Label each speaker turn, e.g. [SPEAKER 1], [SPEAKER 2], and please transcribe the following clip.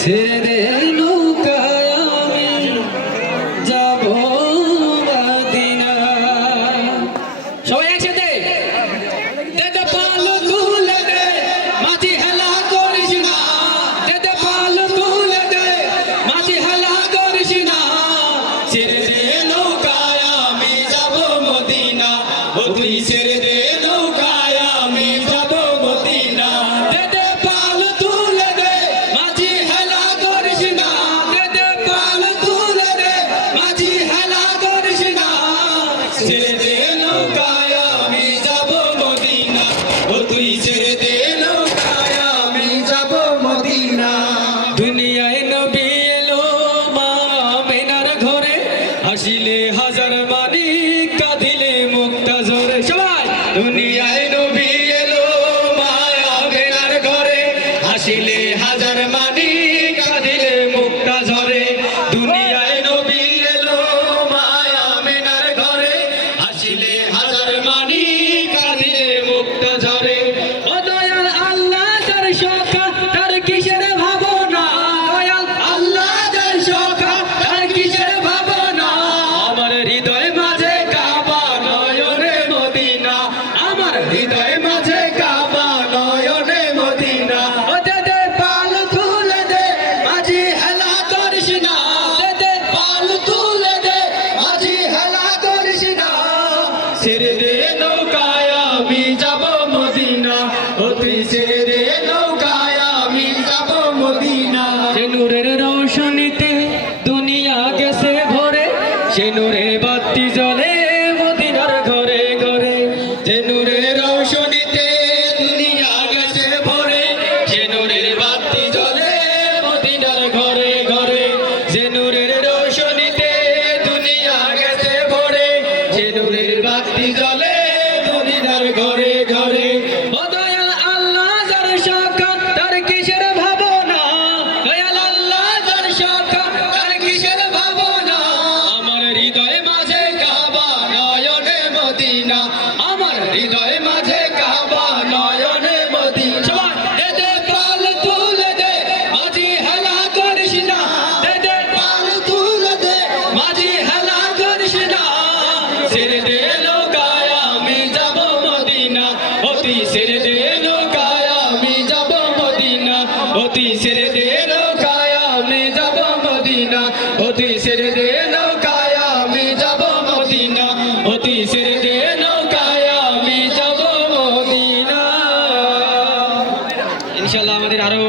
[SPEAKER 1] ছেড়ে দে নৌকায় আমি যাব মদিনা। সবাই একসাথে? দে দে পাল তুলে দে মাঝি হেলা করিস না। দে দে পাল তুলে দে মাঝি হেলা করিস না। ছেড়ে দে নৌকায় আমি যাব মদিনা। ও তুই ছেড়ে হাসিলে হাজার মানি কাঁদিলে মুক্তা জোরে সবাই, দুনিয়ায় নবী এলো, মায়া মেনার ঘরে। হাসিলে হাজার মানি কাঁদিলে মুক্তা ঝরে দুনিয়ায় নবী এলো, মায়া মেনার ঘরে। হাসিলে হাজার মানি কাঁদিলে মুক্তা ঝরে ও দয়াল আল্লাহ তার সখা, তার কিসের আমার ও দয়াল আল্লাহ, যার শাখা তার কিসের ভাবনা? দয়াল আল্লাহ, যার শাখা তার কিসের ভাবনা? আমার মাঝে কাবা, নয়নে মদিনা। অতি ছেড়ে দে নৌকায় আমি মদিনা। অতি ছেড়ে দে নৌকায় আমি যাব মদিনা। অতি ছেড়ে দে নৌকায় আমি যাব মদিনা। দে নৌকায় আমি মদিনা। ইনশাআল্লাহ আমাদের আরও